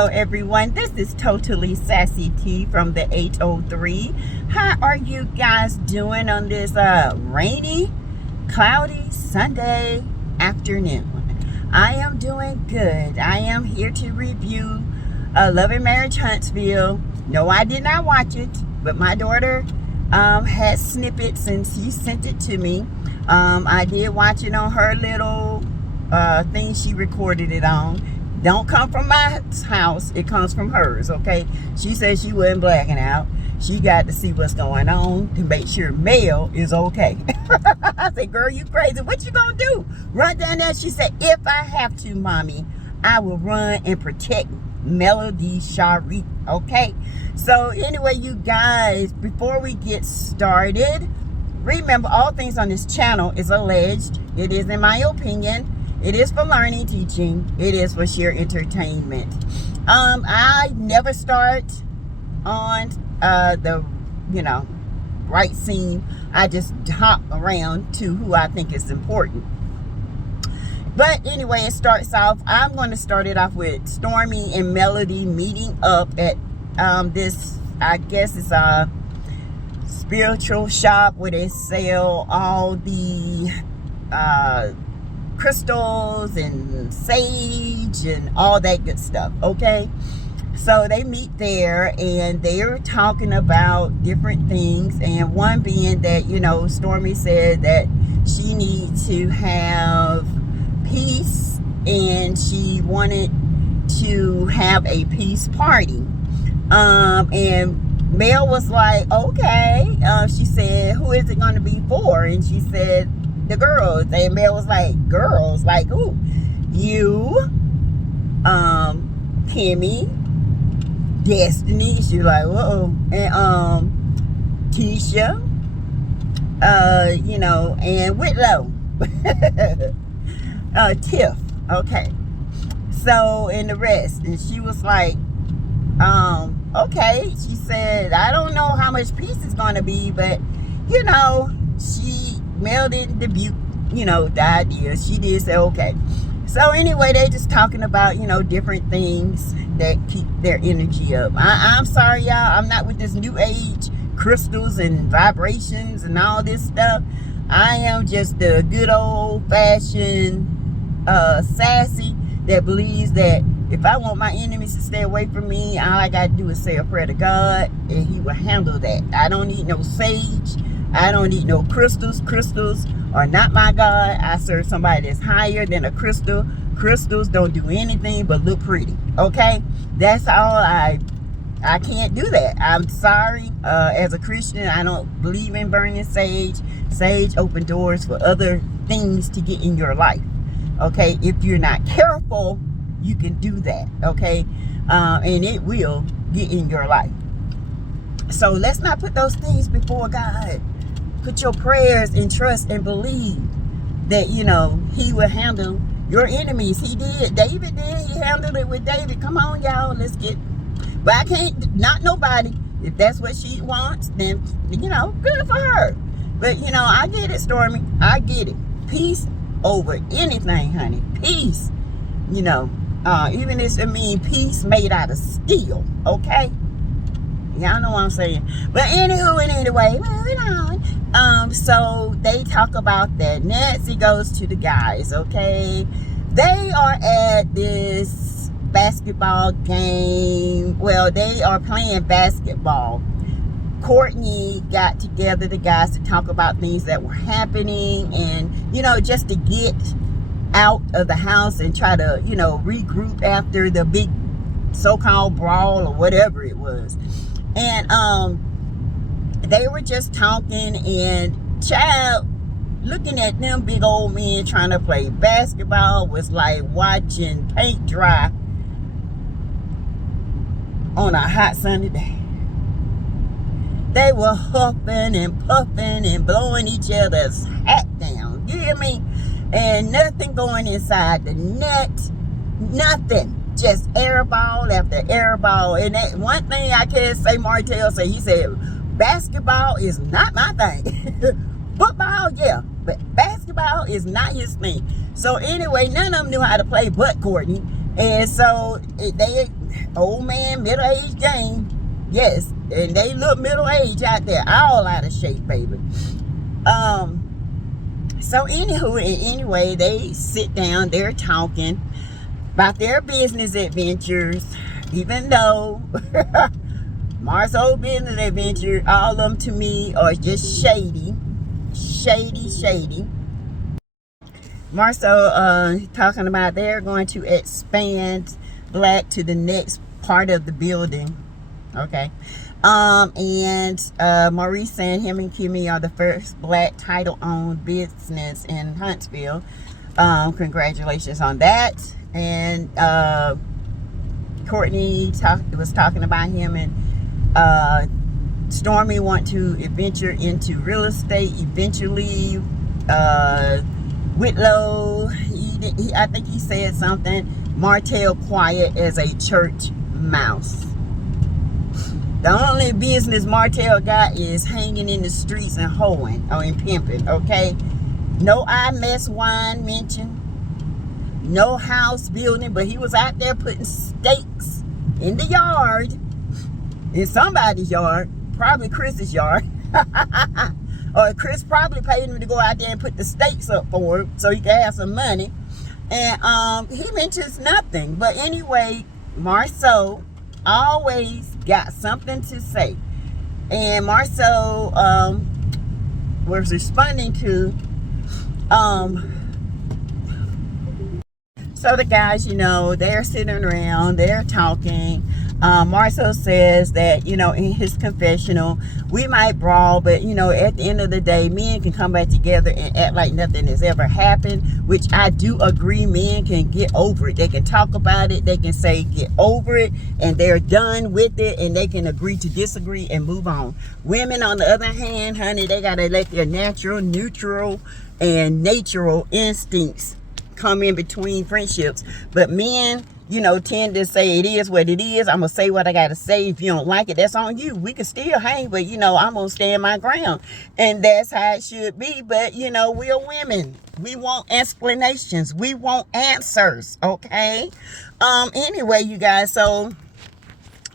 Hello everyone, this is totally Sassy T from the 803. How are you guys doing on this rainy, cloudy Sunday afternoon? I am doing good. I am here to review Love and Marriage Huntsville. No, I did not watch it, but my daughter had snippets and she sent it to me. I did watch it on her little thing she recorded it on. Don't come from my house, it comes from hers, okay? She said she wasn't blacking out. She got to see what's going on to make sure Mel is okay. I said, girl, you crazy. What you gonna do? Run down there? She said, if I have to, mommy, I will run and protect Melody Shari, okay? So anyway, you guys, before we get started, remember all things on this channel is alleged. It is in my opinion. It is for learning, teaching. It is for sheer entertainment. I never start on the, right scene. I just hop around to who I think is important. But anyway, it starts off. I'm going to start it off with Stormy and Melody meeting up at this, I guess it's a spiritual shop where they sell all the crystals and sage and all that good stuff, okay? So they meet there and they're talking about different things, and one being that, Stormy said that she needs to have peace and she wanted to have a peace party. And Mel was like, okay. She said, who is it going to be for? And she said, the girls. And Mel was like, girls? Like who? You, Timmy, Destiny. She was like, whoa. And Tisha, and Whitlow. Tiff. Okay. So, and the rest. And she was like, okay. She said, I don't know how much peace it's going to be, but, Mel didn't debut, the idea. She did say, okay. So anyway, they just talking about, different things that keep their energy up. I'm sorry, y'all. I'm not with this new age crystals and vibrations and all this stuff. I am just the good old fashioned sassy that believes that if I want my enemies to stay away from me, all I got to do is say a prayer to God and he will handle that. I don't need no sage. I don't need no crystals. Crystals are not my God. I serve somebody that's higher than a crystal. Crystals don't do anything but look pretty. Okay? That's all. I can't do that. I'm sorry. As a Christian, I don't believe in burning sage. Sage open doors for other things to get in your life. Okay? If you're not careful, you can do that. Okay? And it will get in your life. So let's not put those things before God. Put your prayers in trust and believe that, he will handle your enemies. He did. David did. He handled it with David. Come on, y'all. Let's get. But I can't, not nobody. If that's what she wants, then, good for her. But, I get it, Stormy. I get it. Peace over anything, honey. Peace. Even if it means peace made out of steel. Okay? Y'all know what I'm saying. But anywho and anyway, moving on. So they talk about that. Nancy goes to the guys, okay? They are at this basketball game. Well, they are playing basketball. Courtney got together the guys to talk about things that were happening and, just to get out of the house and try to, regroup after the big so-called brawl or whatever it was. And they were just talking, and child, looking at them big old men trying to play basketball was like watching paint dry on a hot sunny day. They were huffing and puffing and blowing each other's hat down. You hear me? And nothing going inside the net. Nothing. Just air ball after air ball. And that one thing I can say, Martell said, he said, basketball is not my thing. Football, yeah, but basketball is not his thing. So anyway, none of them knew how to play but Courtney. And so they old man, middle-aged game. Yes, and they look middle-aged out there, all out of shape, baby. So anyway, they sit down, they're talking about their business adventures, even though Marceau's business adventure, all of them to me are just shady. Marceau talking about they're going to expand black to the next part of the building. Okay. And Maurice saying him and Kimmy are the first black title-owned business in Huntsville. Congratulations on that. And Courtney was talking about him and Stormy want to venture into real estate eventually. Whitlow, I think he said something. Martell quiet as a church mouse. The only business Martell got is hanging in the streets and hoeing or in pimping, okay? No I Mess Wine mentioned. No house building, but he was out there putting stakes in the yard. In somebody's yard. Probably Chris's yard. Or Chris probably paid him to go out there and put the stakes up for him so he could have some money. And he mentions nothing. But anyway, Marceau always got something to say. And Marceau was responding to so the guys, you know, they're sitting around, they're talking. Marceau says that, you know, in his confessional, we might brawl, but, you know, at the end of the day, men can come back together and act like nothing has ever happened, which I do agree. Men can get over it. They can talk about it. They can say, get over it, and they're done with it, and they can agree to disagree and move on. Women, on the other hand, honey, they got to let their natural, neutral, and natural instincts come in between friendships. But men, you know, tend to say it is what it is. I'm going to say what I got to say. If you don't like it, that's on you. We can still hang, but, you know, I'm going to stand my ground. And that's how it should be. But, you know, we're women. We want explanations. We want answers, okay? Anyway, you guys, so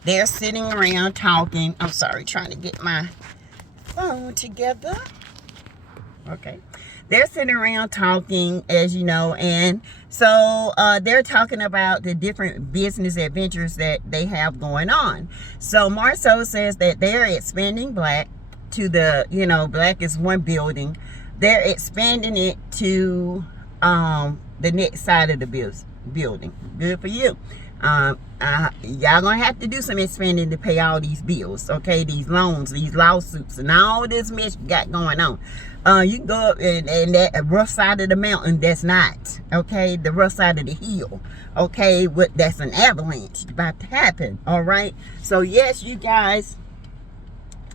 they're sitting around talking. I'm sorry, trying to get my phone together. Okay. They're sitting around talking, as you know, and so they're talking about the different business adventures that they have going on. So Marceau says that they're expanding black to the, you know, black is one building. They're expanding it to the next side of the building. Good for you. Y'all gonna have to do some expanding to pay all these bills, okay? These loans, these lawsuits, and all this mess you got going on. You can go up and that rough side of the mountain, that's not, okay? The rough side of the hill, okay? That's an avalanche about to happen, all right? So yes, you guys,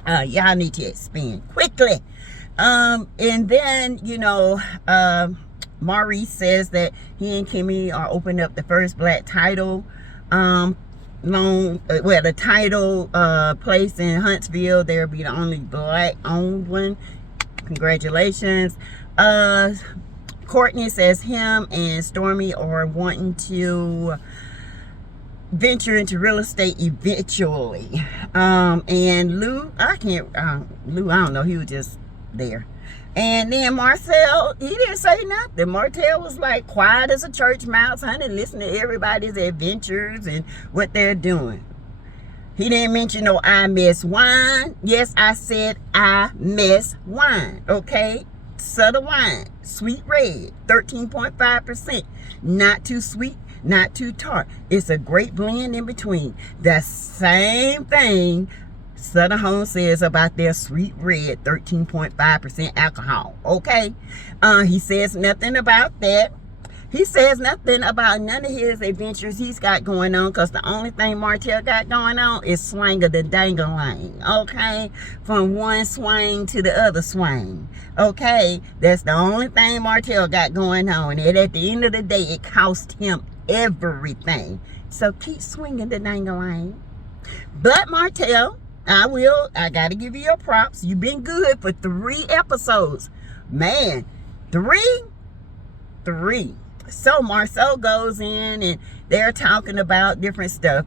y'all need to expand quickly. And then, you know, Maurice says that he and Kimmy are opening up the first black title the title place in Huntsville. They'll be the only black owned one. Congratulations. Courtney says him and Stormy are wanting to venture into real estate eventually. And Lou, I don't know, he was just there. And then Marcel, he didn't say nothing. Martell was like quiet as a church mouse, honey, listen to everybody's adventures and what they're doing. He didn't mention no I Mess Wine. Yes, I said I Mess Wine, okay? Subtle wine, sweet red, 13.5%. Not too sweet, not too tart. It's a great blend in between. The same thing Southern Home says about their sweet red, 13.5% alcohol, okay? He says nothing about that. He says nothing about none of his adventures he's got going on, because the only thing Martell got going on is swing of the dangle-lang, okay? From one swing to the other swing, okay? That's the only thing Martell got going on. And at the end of the day, it cost him everything. So keep swinging the dangle-lang. But Martell, I got to give you your props. You've been good for 3 episodes. Man, 3. So Marceau goes in and they're talking about different stuff.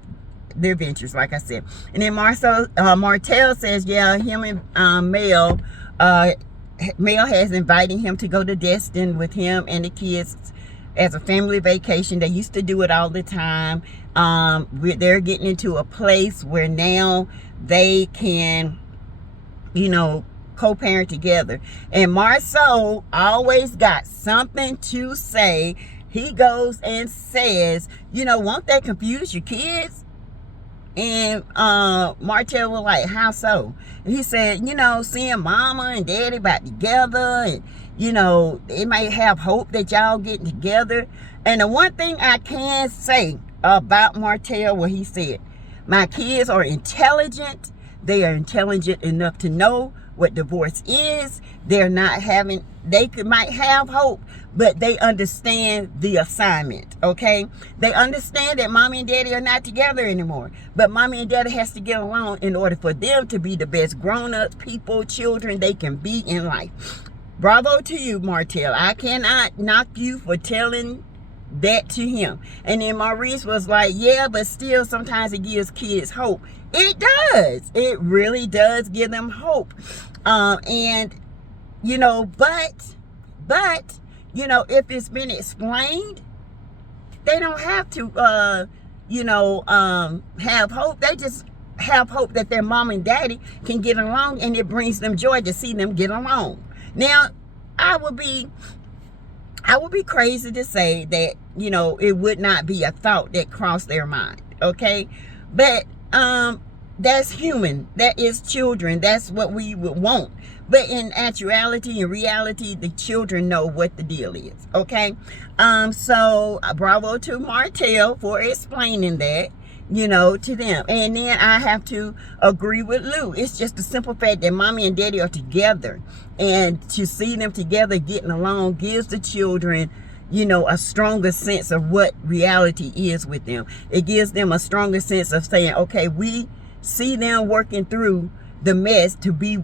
their ventures, like I said. And then Martell says, yeah, him and Mel has invited him to go to Destin with him and the kids as a family vacation. They used to do it all the time. They're getting into a place where now they can, you know, co-parent together. And Marceau always got something to say. He goes and says, you know, won't that confuse your kids? And Martell was like, how so? And he said, you know, seeing mama and daddy back together, and you know, it may have hope that y'all getting together. And the one thing I can say about Martell, what he said, my kids are intelligent. They are intelligent enough to know what divorce is. They're not having, might have hope, but they understand the assignment, okay? They understand that mommy and daddy are not together anymore, but mommy and daddy has to get along in order for them to be the best grown-ups, people, children they can be in life. Bravo to you, Martell. I cannot knock you for telling that to him. And then Maurice was like, yeah, but still sometimes it gives kids hope. It does. It really does give them hope. And, you know, but, you know, if it's been explained, they don't have to, you know, have hope. They just have hope that their mom and daddy can get along, and it brings them joy to see them get along. Now, I would be crazy to say that, you know, it would not be a thought that crossed their mind, okay? But that's human. That is children. That's what we would want. But in actuality and reality, the children know what the deal is, okay? So bravo to Martell for explaining that, you know, to them. And then I have to agree with Lou. It's just the simple fact that mommy and daddy are together, and to see them together getting along gives the children, you know, a stronger sense of what reality is with them. It gives them a stronger sense of saying, okay, we see them working through the mess to be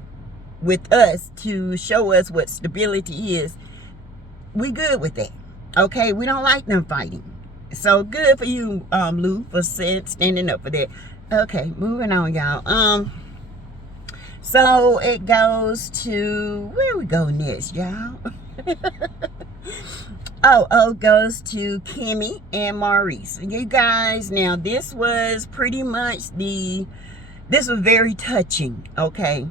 with us, to show us what stability is. We good with that, okay? We don't like them fighting. So good for you, Lou, for standing up for that. Okay, moving on, y'all. So it goes to, where we go next, y'all? Goes to Kimmy and Maurice. You guys, now this was pretty much this was very touching, okay?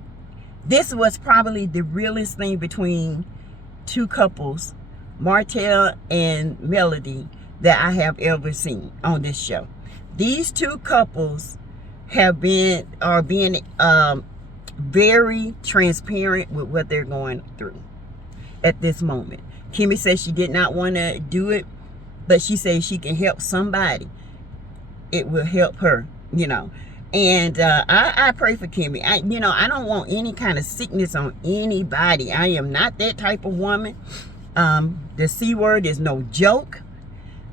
This was probably the realest thing between two couples, Martell and Melody, that I have ever seen on this show. These two couples are being very transparent with what they're going through at this moment. Kimmy says she did not want to do it, but she says she can help somebody. It will help her, you know. And I pray for Kimmy. I don't want any kind of sickness on anybody. I am not that type of woman. The C word is no joke.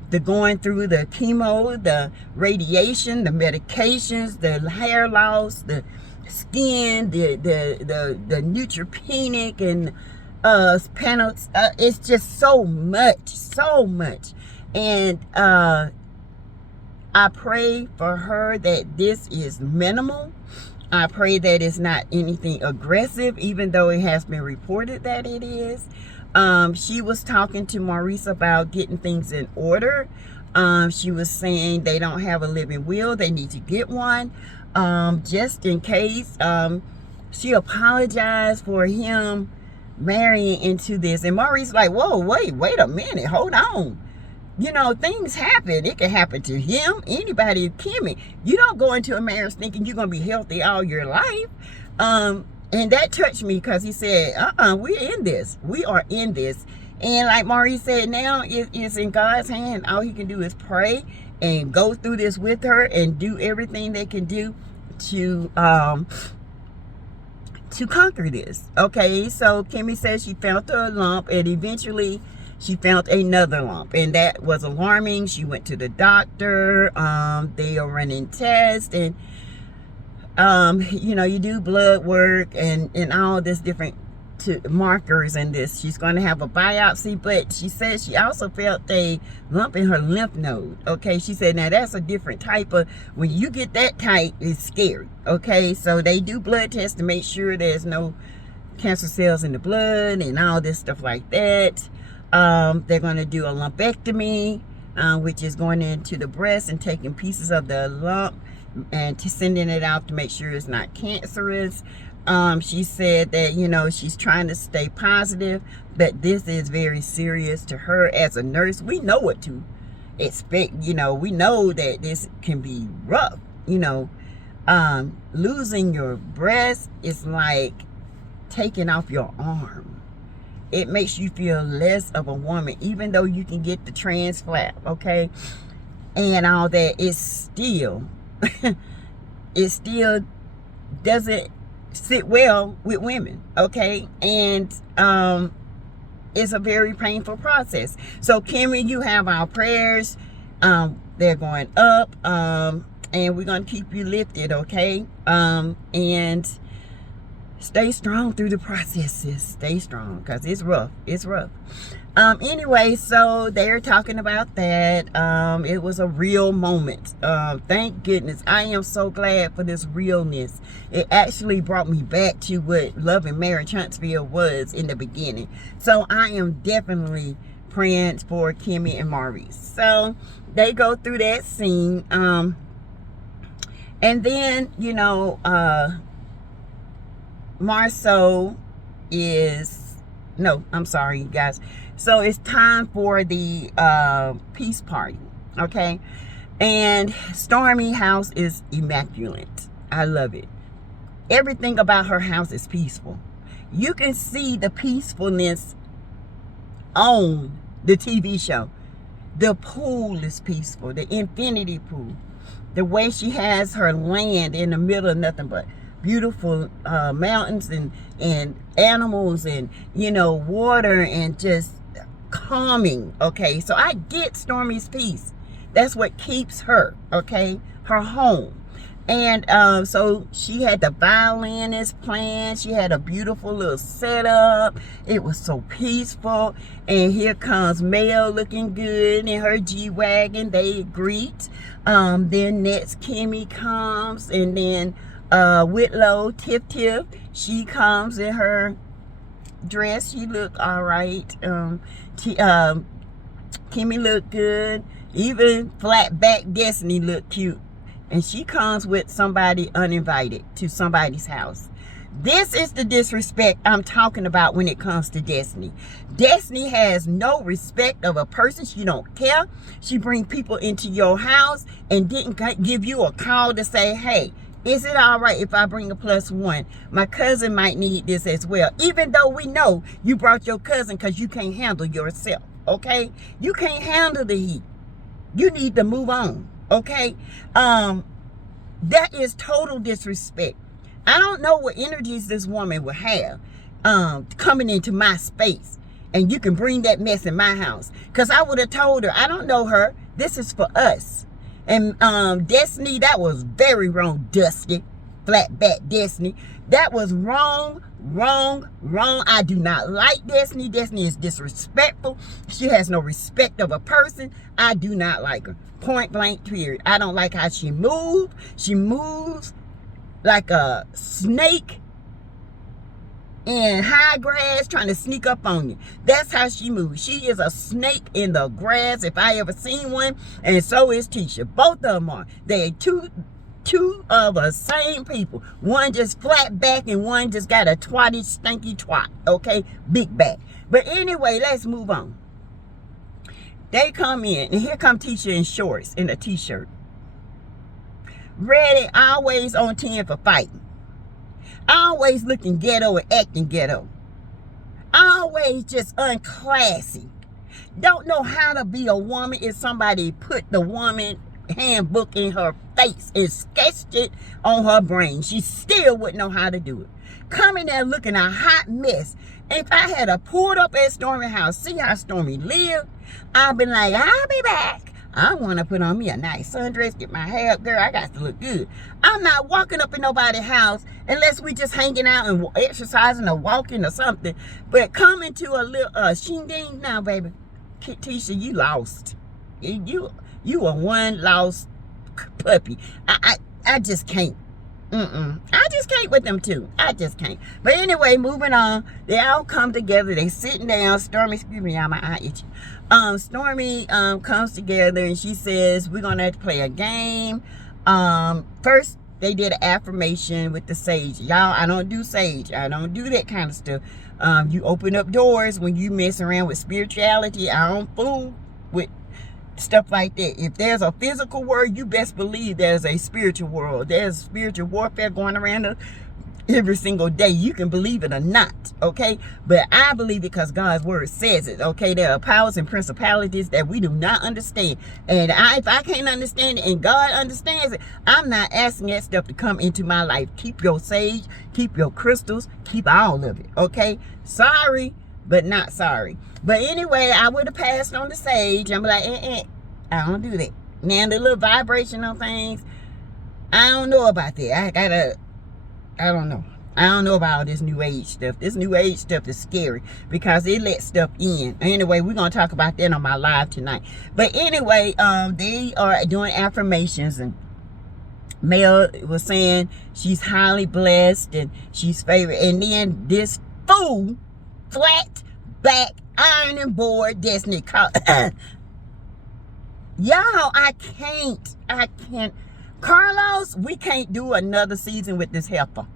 The going through the chemo, the radiation, the medications, the hair loss, the skin, the neutropenic and panels. It's just so much. And I pray for her that this is minimal. I pray that it's not anything aggressive, even though it has been reported that it is. She was talking to Maurice about getting things in order. She was saying they don't have a living will. They need to get one, just in case. She apologized for him marrying into this. And Maurice like, whoa, wait a minute. Hold on. You know, things happen. It can happen to him, anybody, Kimmy. You don't go into a marriage thinking you're going to be healthy all your life. And that touched me because he said, we're in this. We are in this. And like Maurice said, now it's in God's hand. All he can do is pray and go through this with her and do everything they can do to conquer this. Okay, so Kimmy says she felt a lump, and eventually she found another lump, and that was alarming. She went to the doctor. They are running tests, and you know, you do blood work and all this different to markers in this. She's going to have a biopsy, but she said she also felt a lump in her lymph node. Okay, she said now that's a different type of, when you get that tight, it's scary. Okay, so they do blood tests to make sure there's no cancer cells in the blood and all this stuff like that. They're going to do a lumpectomy, which is going into the breast and taking pieces of the lump and sending it out to make sure it's not cancerous. She said that, you know, she's trying to stay positive, but this is very serious to her as a nurse. We know what to expect. You know, we know that this can be rough. You know, losing your breast is like taking off your arm. It makes you feel less of a woman, even though you can get the trans flap, okay, and all that. It's still it still doesn't sit well with women, okay, and it's a very painful process. So Kimmy, you have our prayers. They're going up, and we're going to keep you lifted, okay, and stay strong through the processes. Stay strong, because it's rough. It's rough. Anyway, so they're talking about that. It was a real moment. Thank goodness. I am so glad for this realness. It actually brought me back to what Love and Marriage Huntsville was in the beginning. So I am definitely praying for Kimmy and Maurice. So they go through that scene. And then, you know, Marceau is, no, I'm sorry, you guys. So it's time for the peace party, okay? And Stormy house is immaculate. I love it. Everything about her house is peaceful. You can see the peacefulness on the TV show. The pool is peaceful, the infinity pool. The way she has her land in the middle of nothing but beautiful mountains and animals and, you know, water and just calming, okay? So I get Stormy's peace. That's what keeps her, okay? Her home. And so she had the violinist playing. She had a beautiful little setup. It was so peaceful. And here comes Mel looking good in her G-Wagon. They greet. Then next Kimmy comes. And then Whitlow, Tiff, she comes in her dress. She looked all right. Kimmy looked good. Even flat back Destiny looked cute. And she comes with somebody uninvited to somebody's house. This is the disrespect I'm talking about when it comes to Destiny. Destiny has no respect of a person. She don't care. She bring people into your house and didn't give you a call to say, hey, is it all right if I bring a +1? My cousin might need this as well. Even though we know you brought your cousin because you can't handle yourself, okay? You can't handle the heat. You need to move on. Okay, that is total disrespect. I don't know what energies this woman would have coming into my space, and you can bring that mess in my house. Because I would have told her, I don't know her. This is for us. And Destiny, that was very wrong, Dusty. Flat back Destiny. That was wrong. I do not like Destiny. Destiny is disrespectful. She has no respect of a person. I do not like her. Point blank period. I don't like how she moves. She moves like a snake in high grass trying to sneak up on you. That's how she moves. She is a snake in the grass if I ever seen one. And so is Tisha. Both of them are. They're two of the same people. One just flat back and one just got a twatty stinky twat. Okay? Big back. But anyway, let's move on. They come in, and here come Tisha in shorts and a t-shirt. Ready, always on 10 for fighting. Always looking ghetto and acting ghetto. Always just unclassy. Don't know how to be a woman if somebody put the woman handbook in her face and sketched it on her brain. She still wouldn't know how to do it. Coming there looking a hot mess. If I had a pulled up at Stormy house, see how Stormy lived, I'd be like, I'll be back. I want to put on me a nice sundress, get my hair up. Girl, I got to look good. I'm not walking up in nobody's house unless we just hanging out and exercising or walking or something. But coming to a little shindig now, baby. Tisha, you lost. You are one lost puppy. I just can't. I just can't with them two. I just can't. But anyway, moving on. They all come together. They sitting down. Stormy, excuse me, y'all, my eye itchy. Stormy comes together and she says, we're going to have to play a game. First, they did an affirmation with the sage. Y'all, I don't do sage. I don't do that kind of stuff. You open up doors when you mess around with spirituality. I don't fool with stuff like that. If there's a physical world, you best believe there's a spiritual world. There's spiritual warfare going around every single day. You can believe it or not, okay? But I believe it because God's word says it, okay? There are powers and principalities that we do not understand. And if I can't understand it and God understands it, I'm not asking that stuff to come into my life. Keep your sage, keep your crystals, keep all of it, okay? Sorry, but not sorry. But anyway, I would have passed on the sage. I'm like, I don't do that. Now, the little vibrational things, I don't know about that. I don't know. I don't know about all this new age stuff. This new age stuff is scary because it lets stuff in. Anyway, we're going to talk about that on my live tonight. But anyway, they are doing affirmations, and Mel was saying she's highly blessed and she's favored. And then this fool, flat back, ironing board, Destiny called. Y'all, I can't. Carlos, we can't do another season with this heifer.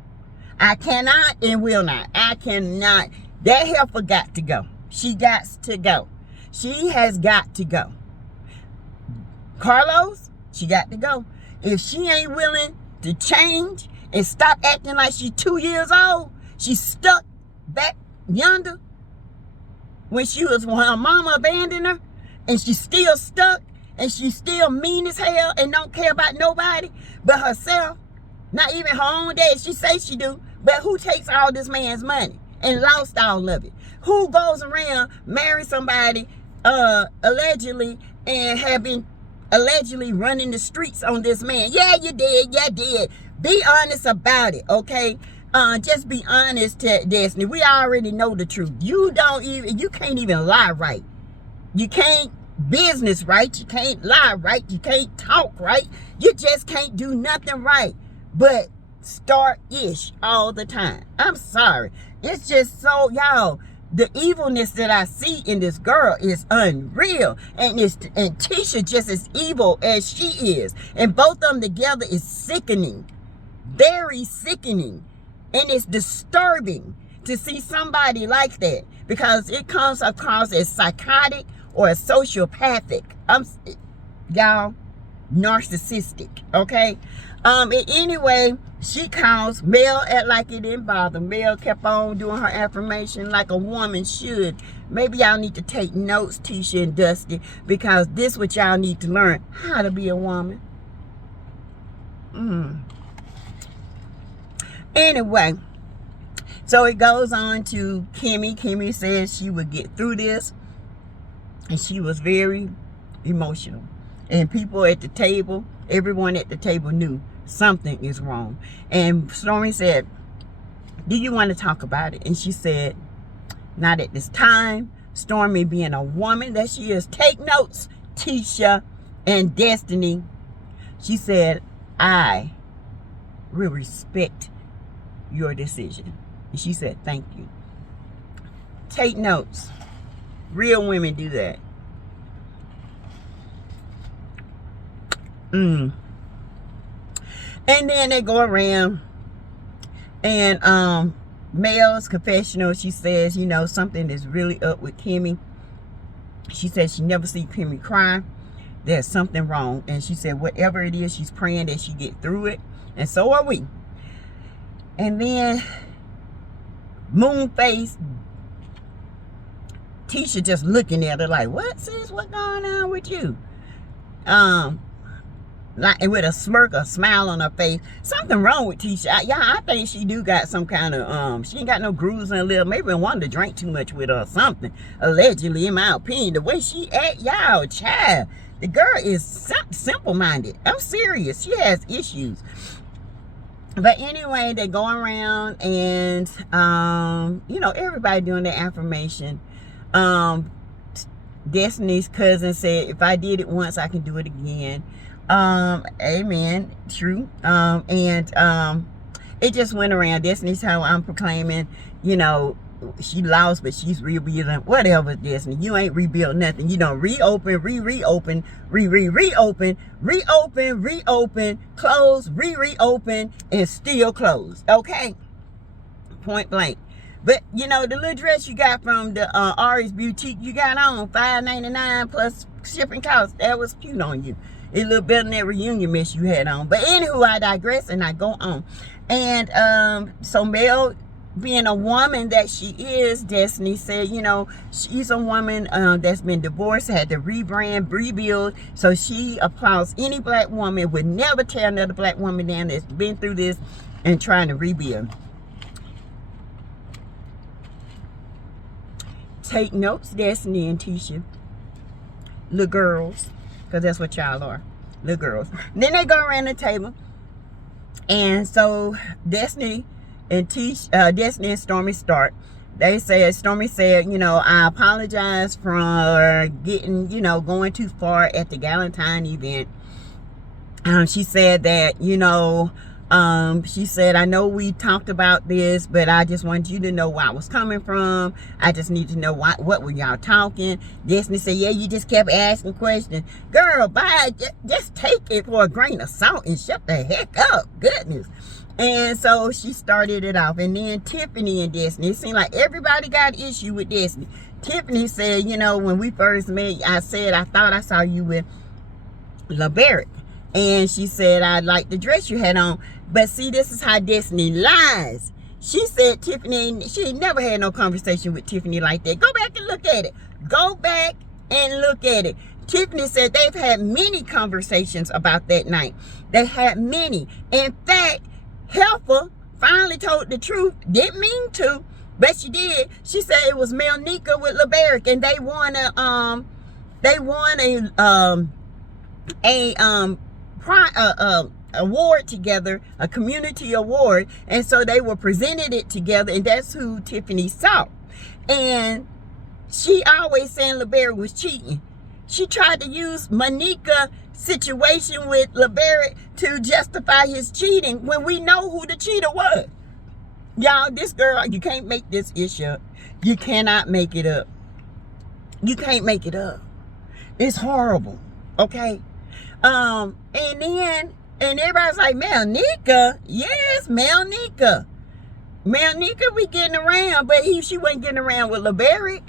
I cannot and will not. I cannot. That heifer got to go. She got to go. She has got to go. Carlos, she got to go. If she ain't willing to change and stop acting like she's 2 years old, she's stuck back yonder when her mama abandoned her, and she's still stuck, and she's still mean as hell and don't care about nobody but herself. Not even her own dad. She says she do, but who takes all this man's money and lost all of it? Who goes around marrying somebody allegedly and have been allegedly running the streets on this man? Yeah, you did. Yeah, did. Be honest about it, okay? Just be honest, Destiny. We already know the truth. You can't even lie right. You can't business right. You can't lie right. You can't talk right. You just can't do nothing right but start-ish all the time. I'm sorry. It's just so, y'all, the evilness that I see in this girl is unreal. And Tisha just as evil as she is. And both of them together is sickening. Very sickening. And it's disturbing to see somebody like that, because it comes across as psychotic or as sociopathic. Y'all, narcissistic, okay? Anyway, she calls Mel, act like it didn't bother. Mel kept on doing her affirmation like a woman should. Maybe y'all need to take notes, Tisha and Dusty, because this is what y'all need to learn, how to be a woman. Anyway, so it goes on to Kimmy. Kimmy says she would get through this, and she was very emotional. And people at the table, everyone at the table knew something is wrong. And Stormy said, do you want to talk about it? And she said, not at this time. Stormy, being a woman that she is, take notes, Tisha and Destiny. She said, I will respect your decision. And she said, thank you. Take notes. Real women do that. And then they go around, and Mel's confessional, she says, you know, something is really up with Kimmy. She said she never see Kimmy cry. There's something wrong. And she said whatever it is, she's praying that she get through it. And so are we. And then Moonface, Tisha just looking at her like, what, sis? What's going on with you? Like, with a smirk, a smile on her face. Something wrong with Tisha. Yeah, I think she do got some kind of, she ain't got no grooves in her lip. Maybe wanted to drink too much with her or something. Allegedly, in my opinion. The way she act, y'all, child. The girl is simple-minded. I'm serious. She has issues. But anyway, they go around and, you know, everybody doing their affirmation. Destiny's cousin said, if I did it once, I can do it again. Amen. True. It just went around. Destiny's how I'm proclaiming, you know, she lost, but she's rebuilding. Whatever, Destiny. You ain't rebuilt nothing. You don't reopen, reopen, reopen, reopen, close, reopen, and still close. Okay? Point blank. But, you know, the little dress you got from the Ari's Boutique you got on, $5.99 plus shipping costs, that was cute on you. It looked better than that reunion mess you had on. But anywho, I digress and I go on. And so Mel, being a woman that she is, Destiny said, you know, she's a woman that's been divorced, had to rebrand, rebuild. So she applauds any black woman, would never tear another black woman down that's been through this and trying to rebuild. Take notes, Destiny and Tisha. Little girls, because that's what y'all are. Little girls. Then they go around the table. And so Destiny and Destiny and Stormy start. They said, Stormy said, you know, I apologize for getting, you know, going too far at the Galentine event. She said that, you know, she said, I know we talked about this, but I just wanted you to know where I was coming from. I just need to know what were y'all talking. Destiny said, yeah, you just kept asking questions. Girl, bye. Just take it for a grain of salt and shut the heck up. Goodness. And so she started it off. And then Tiffany and Destiny, it seemed like everybody got an issue with Destiny. Tiffany said, you know, when we first met, I said, I thought I saw you with LeBaric. And she said, I like the dress you had on. But see, this is how Destiny lies. She said Tiffany, she ain't never had no conversation with Tiffany like that. Go back and look at it. Go back and look at it. Tiffany said they've had many conversations about that night. They had many. In fact, Helfer finally told the truth. Didn't mean to, but she did. She said it was Melnika with LeBaric, and they won a award together, a community award, and so they were presented it together, and that's who Tiffany saw. And she always saying LeBaric was cheating. She tried to use Monica situation with LeBaric to justify his cheating when we know who the cheater was. Y'all, this girl, you can't make this issue up. You cannot make it up. You can't make it up. It's horrible. Okay? And everybody's like, Melnika? Yes, Melnika. Melnika we getting around, but she wasn't getting around with LeBaric.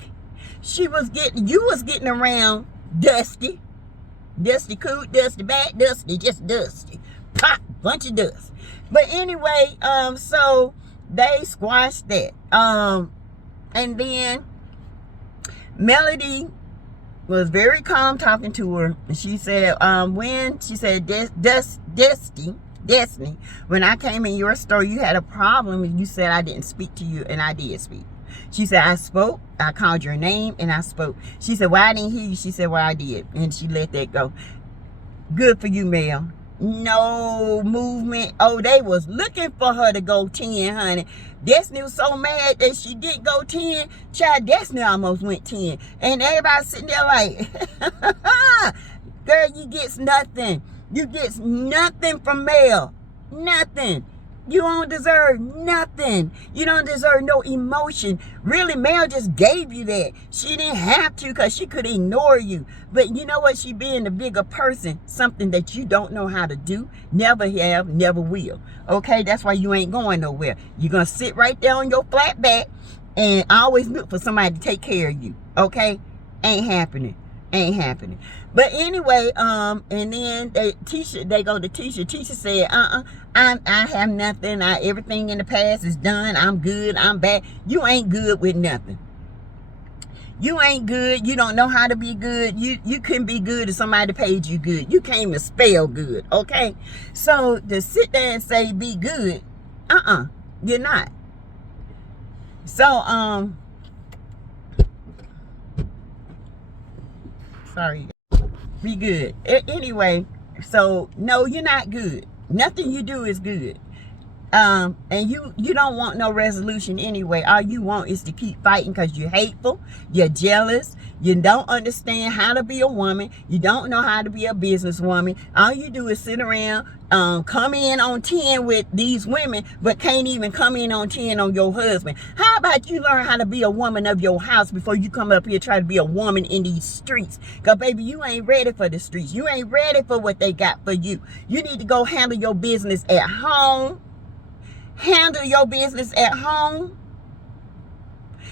You was getting around Dusty. Dusty Coot, Dusty Bat, Dusty, just Dusty. Pop, bunch of dust. But anyway, so they squashed that. And then Melody was very calm talking to her. And she said, Destiny, when I came in your store, you had a problem and you said I didn't speak to you, and I did speak. She said, I spoke, I called your name, and I spoke. She said, well, I didn't hear you. She said, well, I did. And she let that go. Good for you, Mel. No movement. Oh, they was looking for her to go 10, honey. Destiny was so mad that she didn't go 10. Child, Destiny almost went 10. And everybody sitting there like, girl, you gets nothing. You gets nothing from Mel. Nothing. You don't deserve nothing. You don't deserve no emotion. Really, Mel just gave you that. She didn't have to, because she could ignore you. But you know what? She being the bigger person, something that you don't know how to do, never have, never will. Okay? That's why you ain't going nowhere. You're going to sit right there on your flat back and always look for somebody to take care of you. Okay? Ain't happening. Ain't happening. But anyway, and then they go to Tisha. Tisha said, I have nothing. Everything in the past is done. I'm good. I'm bad. You ain't good with nothing. You ain't good. You don't know how to be good. You couldn't be good if somebody paid you good. You can't even spell good. Okay? So to sit there and say be good, you're not. So sorry. Be good. Anyway, so no, you're not good. Nothing you do is good. And you don't want no resolution anyway. All you want is to keep fighting because you're hateful, you're jealous, you don't understand how to be a woman, you don't know how to be a businesswoman. All you do is sit around, come in on 10 with these women, but can't even come in on 10 on your husband. How about you learn how to be a woman of your house before you come up here try to be a woman in these streets? Because baby, you ain't ready for the streets. You ain't ready for what they got for you. You need to go handle your business at home. Handle your business at home,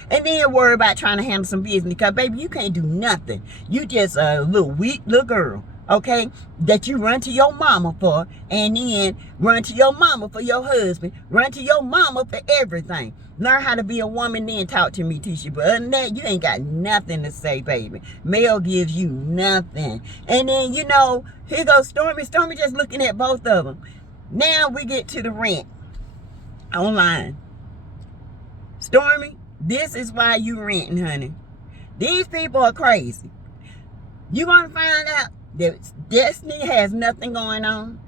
and then worry about trying to handle some business, because baby, you can't do nothing. You just a little weak little girl, okay, that you run to your mama for, and then run to your mama for your husband, run to your mama for everything. Learn how to be a woman, then talk to me, Tisha. But other than that, you ain't got nothing to say, baby. Male gives you nothing. And then, here goes Stormy. Stormy just looking at both of them. Now we get to the rent online. Stormy, this is why you renting, honey. These people are crazy. You want to find out that Destiny has nothing going on?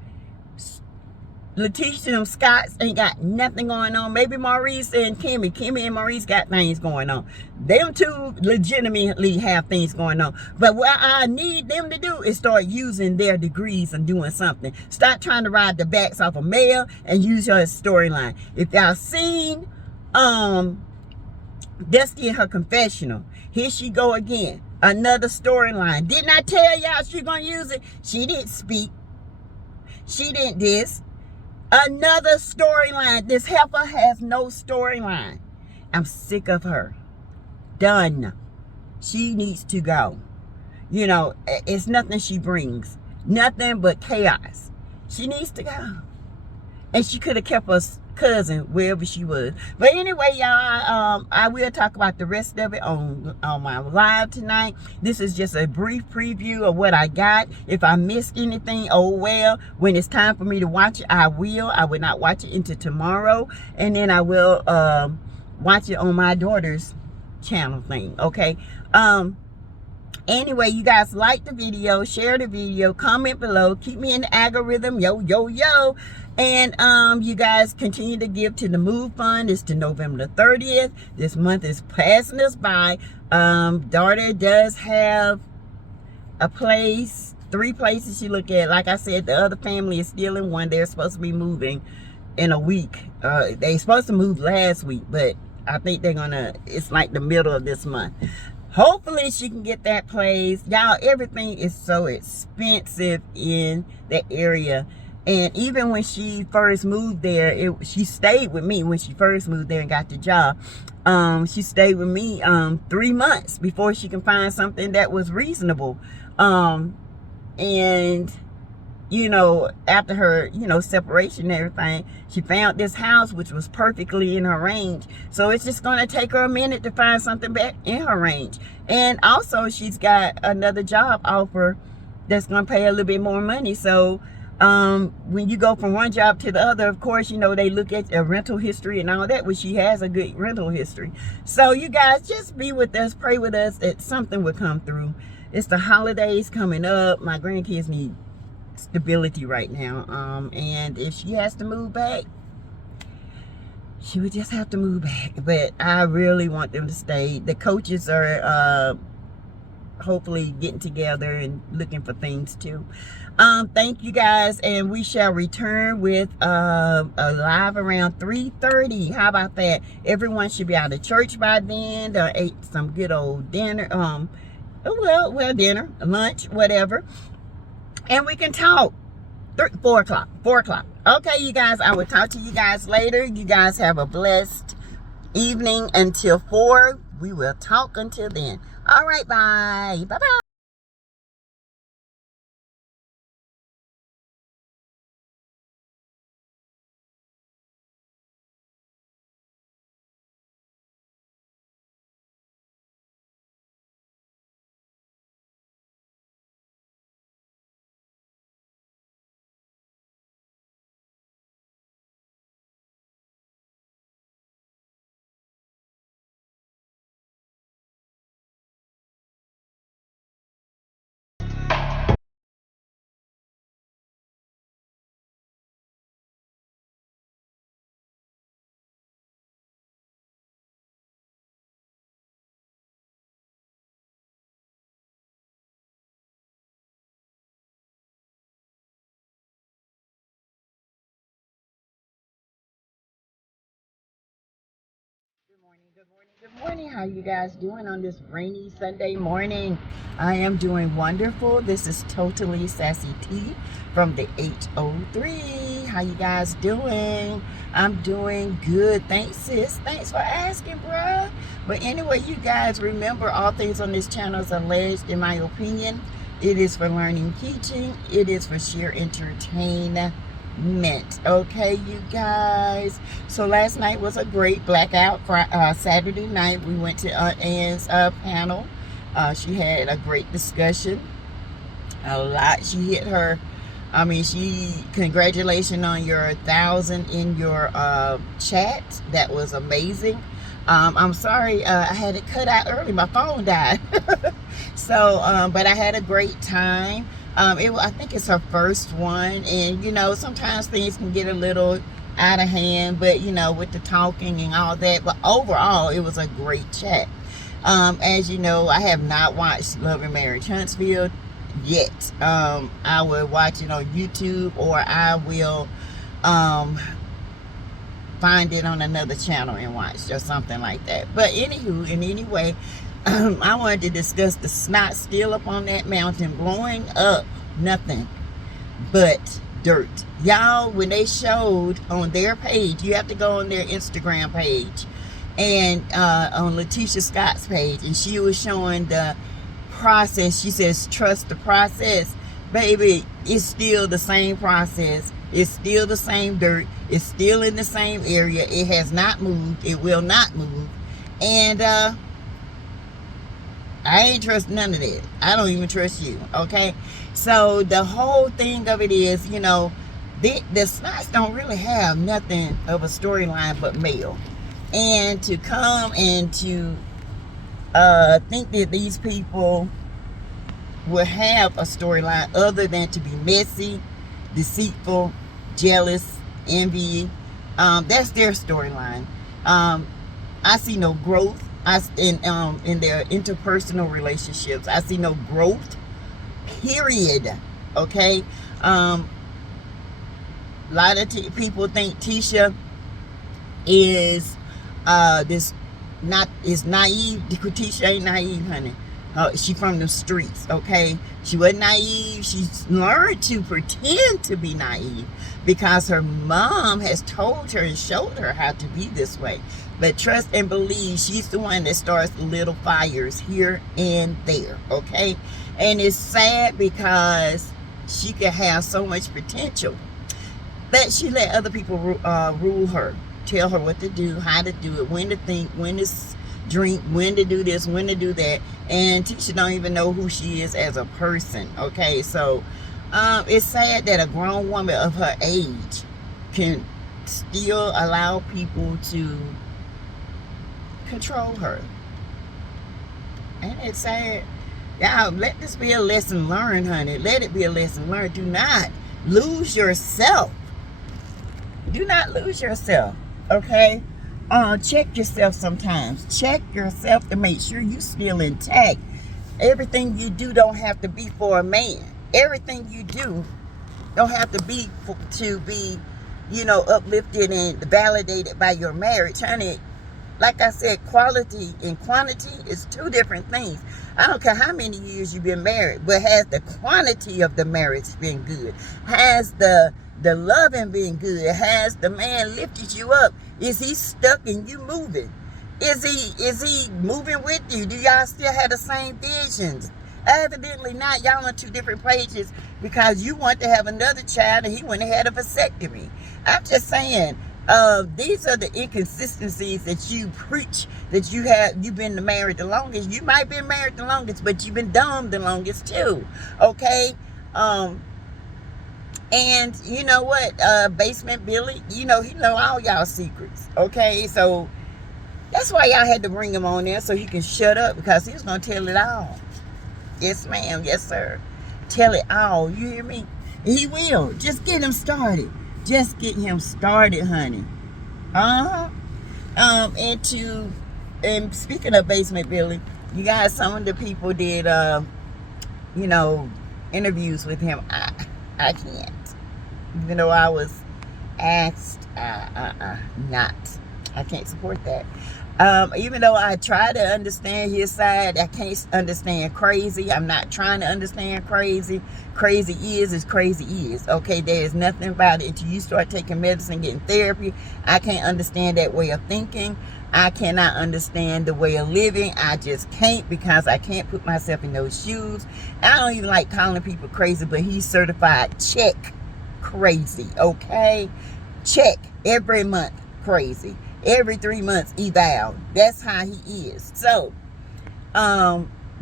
Letitia and Scott's ain't got nothing going on. Maybe Maurice and Kimmy and Maurice got things going on. Them two legitimately have things going on. But what I need them to do is start using their degrees and doing something. Stop trying to ride the backs off a male and use your storyline. If y'all seen Destiny in her confessional, here she go again. Another storyline. Didn't I tell y'all she gonna use it? She didn't speak. She didn't this. Another storyline. This heifer has no storyline. I'm sick of her. Done. She needs to go. It's nothing she brings. Nothing but chaos. She needs to go. And she could have kept us cousin wherever she was. But anyway, y'all, I will talk about the rest of it on my live tonight. This is just a brief preview of what I got. If I missed anything, oh well. When it's time for me to watch it, I will. I will not watch it until tomorrow, and then I will watch it on my daughter's channel thing. Okay. Anyway, you guys like the video, share the video, comment below, keep me in the algorithm, yo. And you guys continue to give to the Move Fund. It's to November the 30th. This month is passing us by. Daughter does have a place, 3 places she look at. Like I said, the other family is still in one. They're supposed to be moving in a week. They supposed to move last week, but I think it's like the middle of this month. Hopefully she can get that place. Y'all, everything is so expensive in the area. And even when she first moved there, she stayed with me when she first moved there and got the job. She stayed with me 3 months before she can find something that was reasonable. And after her, separation and everything, she found this house which was perfectly in her range. So it's just going to take her a minute to find something back in her range. And also she's got another job offer that's going to pay a little bit more money. So when you go from one job to the other, of course, they look at a rental history and all that, which she has a good rental history. So you guys just be with us, pray with us that something will come through. It's the holidays coming up. My grandkids need stability right now, and if she has to move back, she would just have to move back. But I really want them to stay. The coaches are hopefully getting together and looking for things too. Thank you guys, and we shall return with a live around 3:30. How about that? Everyone should be out of church by then. They ate some good old dinner, dinner, lunch, whatever. And we can talk 4 o'clock. Okay, you guys, I will talk to you guys later. You guys have a blessed evening until 4. We will talk until then. All right, bye. Good morning. How you guys doing on this rainy Sunday morning? I am doing wonderful. This is totally Sassy T from the H03. How you guys doing? I'm doing good. Thanks, sis. Thanks for asking, bruh. But anyway, you guys remember all things on this channel is alleged, in my opinion. It is for learning, teaching. It is for sheer entertainment. Okay, you guys. So last night was a great blackout. Saturday night we went to Aunt Ann's panel. She had a great discussion. A lot. She hit her. I mean, congratulations on your 1,000 in your chat. That was amazing. I'm sorry, I had it cut out early. My phone died. So, but I had a great time. I think it's her first one, and you know, sometimes things can get a little out of hand, but you know, with the talking and all that. But overall, it was a great chat. As you know, I have not watched Love and Marriage Huntsville yet. I will watch it on YouTube, or I will find it on another channel and watch, or something like that. But anywho, in any way, I wanted to discuss the snot still up on that mountain, blowing up nothing but dirt. Y'all, when they showed on their page, you have to go on their Instagram page, and on Letitia Scott's page, and she was showing the process. She says, trust the process. Baby, it's still the same process. It's still the same dirt. It's still in the same area. It has not moved. It will not move. And I ain't trust none of that. I don't even trust you, okay? So the whole thing of it is, you know, the snots don't really have nothing of a storyline but male. And to come and to think that these people will have a storyline other than to be messy, deceitful, jealous, envy, that's their storyline. I see no growth. In their interpersonal relationships, I see no growth, period. Okay. A lot of people think Tisha is is naive. Tisha ain't naive, honey. She from the streets, okay? She wasn't naive. She's learned to pretend to be naive because her mom has told her and showed her how to be this way. But trust and believe, she's the one that starts the little fires here and there, okay? And it's sad because she could have so much potential, but she let other people rule her, tell her what to do, how to do it, when to think, when to drink, when to do this, when to do that. And Tisha don't even know who she is as a person, okay? So it's sad that a grown woman of her age can still allow people to control her. And it's sad. Y'all, let this be a lesson learned, honey. Let it be a lesson learned. Do not lose yourself. Do not lose yourself, okay? Check yourself sometimes. Check yourself to make sure you're still intact. Everything you do don't have to be for a man. Everything you do don't have to be you know, uplifted and validated by your marriage, honey. Like I said, quality and quantity is two different things. I don't care how many years you've been married, but has the quantity of the marriage been good? Has the loving been good? Has the man lifted you up? Is he stuck and you moving? Is he moving with you? Do y'all still have the same visions? Evidently not. Y'all on two different pages because you want to have another child and he went ahead of a vasectomy. I'm just saying, these are the inconsistencies that you preach, that you've been married the longest. You might be married the longest, but you've been dumb the longest too. Okay? And you know what? Basement Billy, you know, he know all y'all secrets. Okay? So that's why y'all had to bring him on there so he can shut up, because he was gonna tell it all. Yes, ma'am. Yes, sir. Tell it all. You hear me? He will. Just get him started. Just get him started, honey. And speaking of Basement Billy, you guys, some of the people did, you know, interviews with him. I can't. Even though I was asked, not. I can't support that. Even though I try to understand his side, I can't understand crazy. I'm not trying to understand crazy. Crazy is crazy is. Okay, there is nothing about it until you start taking medicine, getting therapy. I can't understand that way of thinking. I cannot understand the way of living. I just can't, because I can't put myself in those shoes. I don't even like calling people crazy, but he's certified check crazy. Okay, check every month crazy. Every 3 months eval. That's how he is. So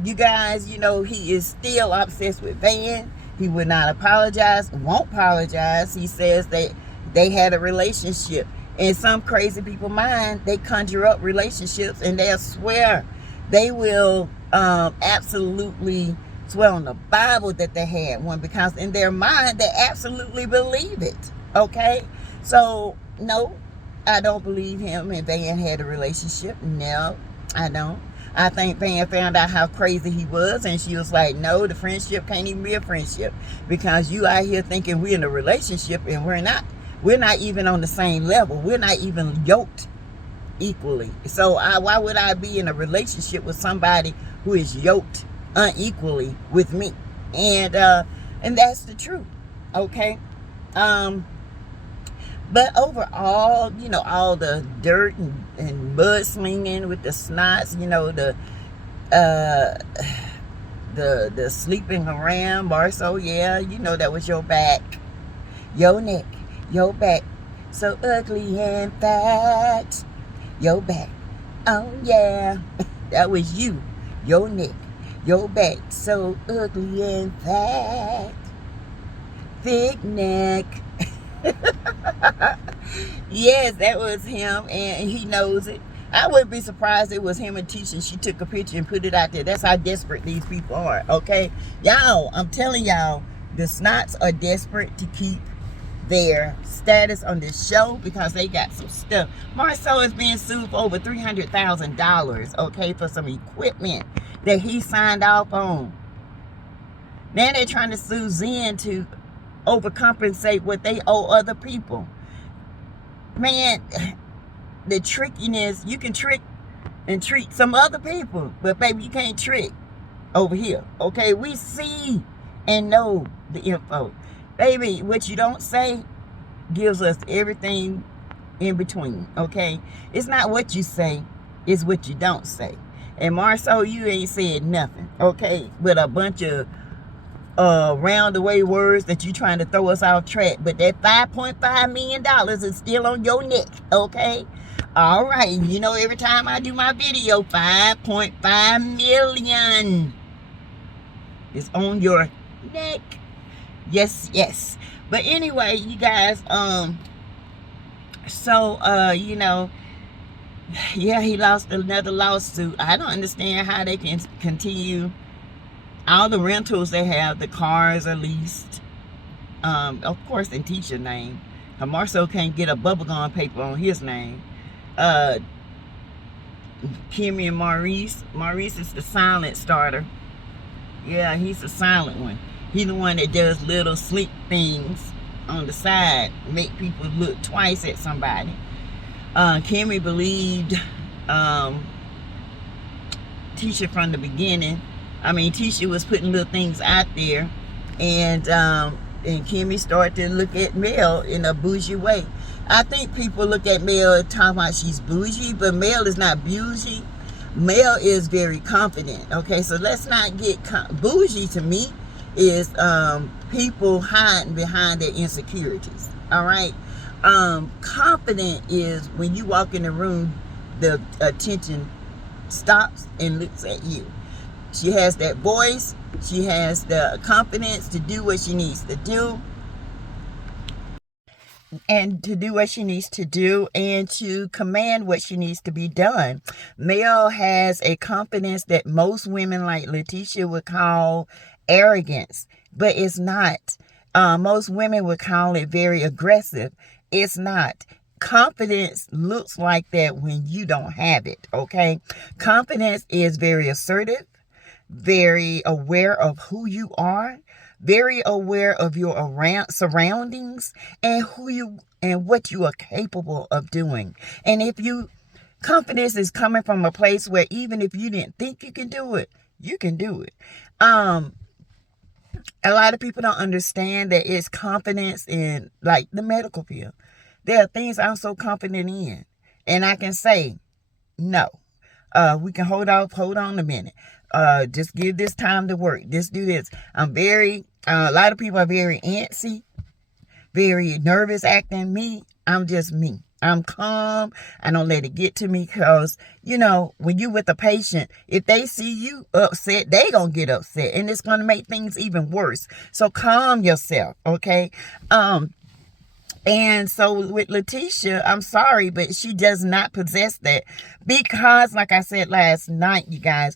you guys, he is still obsessed with Van. He would not apologize, won't apologize. He says that they had a relationship. In some crazy people mind, they conjure up relationships, and they'll swear, they will absolutely swear on the Bible that they had one, because in their mind they absolutely believe it. Okay, so no, I don't believe him and Van had a relationship. No, I don't. I think Van found out how crazy he was, and she was like, no, the friendship can't even be a friendship, because you out here thinking we're in a relationship, and we're not. We're not even on the same level. We're not even yoked equally. So why would I be in a relationship with somebody who is yoked unequally with me? And that's the truth. Okay. But overall, all the dirt and mud slinging with the snots, the sleeping around, Marceau, yeah, that was your back, your neck, your back, so ugly and fat, your back, oh yeah, that was you, your neck, your back, so ugly and fat, thick neck. Yes, that was him, and he knows it. I wouldn't be surprised it was him and Tisha. She took a picture and put it out there. That's how desperate these people are. Okay, y'all, I'm telling y'all, the snots are desperate to keep their status on this show, because they got some stuff. Marceau is being sued for over $300,000, okay, for some equipment that he signed off on. Now they're trying to sue Zen to overcompensate what they owe other people. Man, the trickiness, you can trick and treat some other people, but baby, you can't trick over here. Okay, we see and know the info. Baby, what you don't say gives us everything in between. Okay, it's not what you say, it's what you don't say. And Marceau, you ain't said nothing, okay, with a bunch of round the way words that you trying to throw us off track. But that $5.5 million is still on your neck. Okay, all right, every time I do my video, 5.5 million is on your neck. Yes, yes. But anyway, you guys, yeah, he lost another lawsuit. I don't understand how they can continue. All the rentals they have, the cars are leased, of course, in Tisha's name. Marceau can't get a bubblegum paper on his name. Kimmy and Maurice is the silent starter. Yeah, he's the silent one. He's the one that does little sleep things on the side, make people look twice at somebody. Kimmy believed Tisha from the beginning. I mean, Tisha was putting little things out there, and Kimmy started to look at Mel in a bougie way. I think people look at Mel talking about she's bougie, but Mel is not bougie. Mel is very confident. Okay, so let's not get bougie. To me, is people hiding behind their insecurities. All right, confident is when you walk in the room, the attention stops and looks at you. She has that voice. She has the confidence to do what she needs to do. And to do what she needs to do, and to command what she needs to be done. Mel has a confidence that most women like Letitia would call arrogance. But it's not. Most women would call it very aggressive. It's not. Confidence looks like that when you don't have it. Okay? Confidence is very assertive, very aware of who you are, very aware of your surroundings, and who you and what you are capable of doing. And if you Confidence is coming from a place where even if you didn't think you can do it, you can do it. A lot of people don't understand that it's confidence in, like, the medical field. There are things I'm so confident in, and I can say, no. We can hold on a minute. Just give this time to work. Just do this. A lot of people are very antsy, very nervous acting. Me, I'm just me. I'm calm. I don't let it get to me because, when you with a patient, if they see you upset, they gonna get upset and it's gonna make things even worse. So calm yourself, okay? And so with Letitia, I'm sorry, but she does not possess that because, like I said last night, you guys,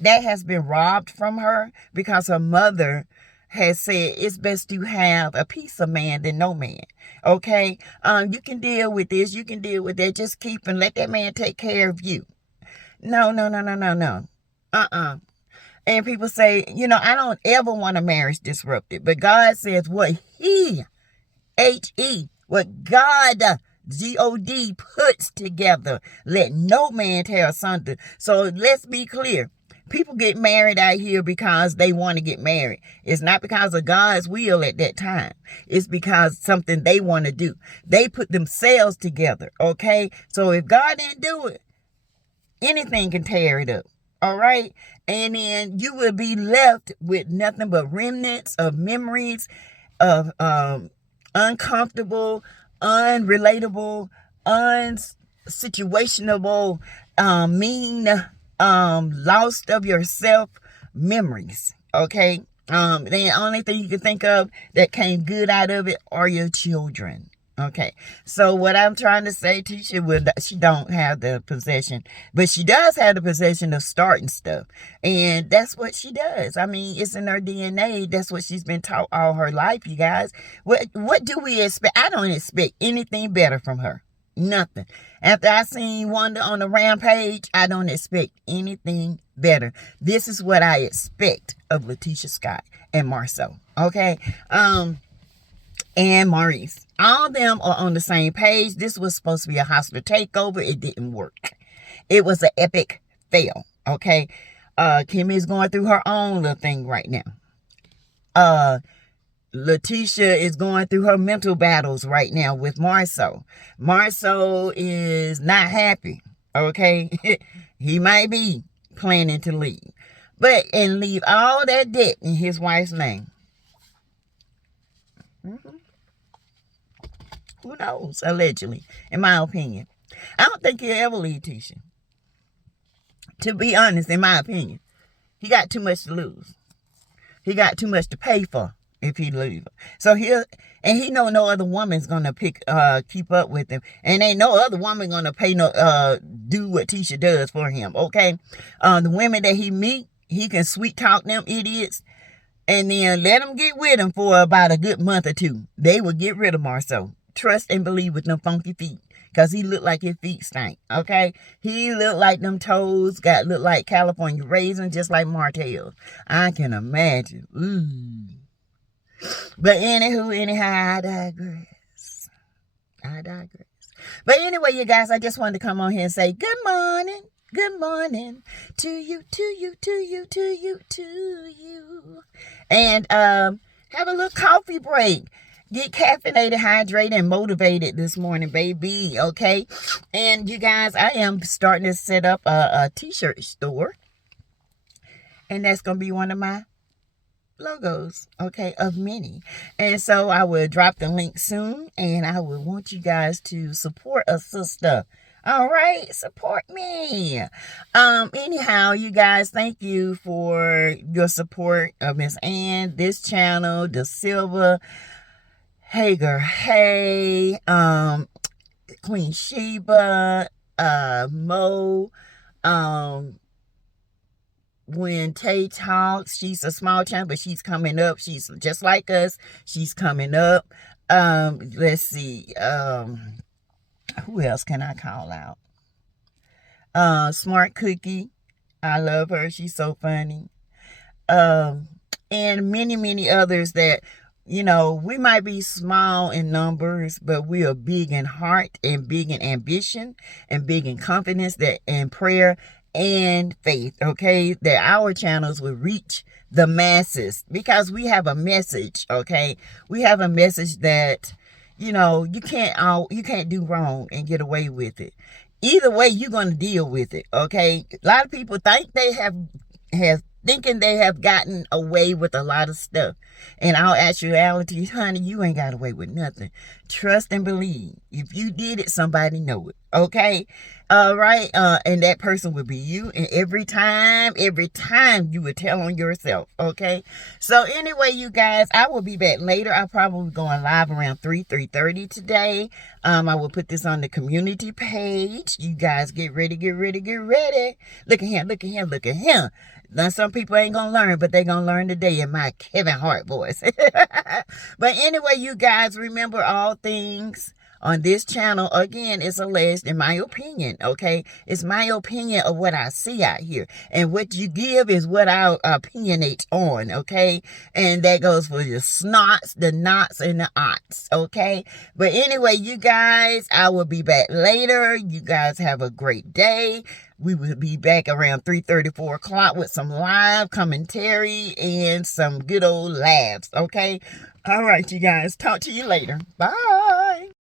that has been robbed from her because her mother has said it's best to have a piece of man than no man. Okay? You can deal with this. You can deal with that. Just keep and let that man take care of you. No. And people say, I don't ever want a marriage disrupted. But God says what what God, God puts together, let no man tear asunder. So let's be clear. People get married out here because they want to get married. It's not because of God's will at that time. It's because something they want to do. They put themselves together, okay? So if God didn't do it, anything can tear it up, all right? And then you will be left with nothing but remnants of memories of uncomfortable, unrelatable, unsituationable, mean, lost of yourself memories. Okay. The only thing you can think of that came good out of it are your children. Okay. So what I'm trying to say, Tisha, she don't have the possession, but she does have the possession of starting stuff. And that's what she does. I mean, it's in her DNA. That's what she's been taught all her life, you guys. What do we expect? I don't expect anything better from her. Nothing. After I seen Wanda on the rampage, I don't expect anything better. This is what I expect of Letitia Scott and Marceau. Okay? And Maurice. All of them are on the same page. This was supposed to be a hostile takeover. It didn't work. It was an epic fail. Okay? Kimmy's going through her own little thing right now. Letitia is going through her mental battles right now with Marceau. Marceau is not happy. Okay? He might be planning to leave. And leave all that debt in his wife's name. Mm-hmm. Who knows? Allegedly, in my opinion. I don't think he'll ever leave Tisha. To be honest, in my opinion. He got too much to lose. He got too much to pay for if he leave. So he know no other woman's gonna keep up with him. And ain't no other woman gonna do what Tisha does for him. Okay? The women that he meet, he can sweet talk them idiots. And then let them get with him for about a good month or two. They will get rid of Marceau. Trust and believe with them funky feet. Because he looked like his feet stank. Okay? He looked like them toes look like California raisins, just like Martell. I can imagine. Ooh. But anyhow, I digress. But anyway, you guys, I just wanted to come on here and say good morning. Good morning to you. And have a little coffee break. Get caffeinated, hydrated, and motivated this morning, baby. Okay? And you guys, I am starting to set up a t-shirt store. And that's going to be one of my logos, okay, of many. And so I will drop the link soon. And I will want you guys to support a sister. All right, support me. Anyhow, you guys, thank you for your support of Miss Ann, this channel, Da Silva, Hager, Hey, Queen Sheba, Mo, when Tay talks, she's a small channel, but she's coming up. She's just like us. She's coming up. Let's see. Who else can I call out? Smart Cookie. I love her. She's so funny. And many, many others that You know, we might be small in numbers, but we are big in heart and big in ambition and big in confidence that and prayer and faith, okay? That our channels will reach the masses because we have a message, okay? We have a message that, you know, you can't do wrong and get away with it. Either way, you're going to deal with it, okay? A lot of people think they have thinking they have gotten away with a lot of stuff. In all actuality, honey, you ain't got away with nothing. Trust and believe. If you did it, somebody know it. Okay? All right. And that person will be you. And every time you would tell on yourself. Okay? So anyway, you guys, I will be back later. I'll probably be going live around 3:30 today. I will put this on the community page. You guys get ready, get ready, get ready. Look at him, look at him, look at him. Now, some people ain't going to learn, but they going to learn today in my Kevin Hart voice. But anyway, you guys, remember all things on this channel, again, it's alleged, in my opinion, okay? It's my opinion of what I see out here. And what you give is what I opinionate on, okay? And that goes for the snots, the knots, and the oughts, okay? But anyway, you guys, I will be back later. You guys have a great day. We will be back around 3:30, 4 o'clock with some live commentary and some good old laughs, okay? All right, you guys. Talk to you later. Bye.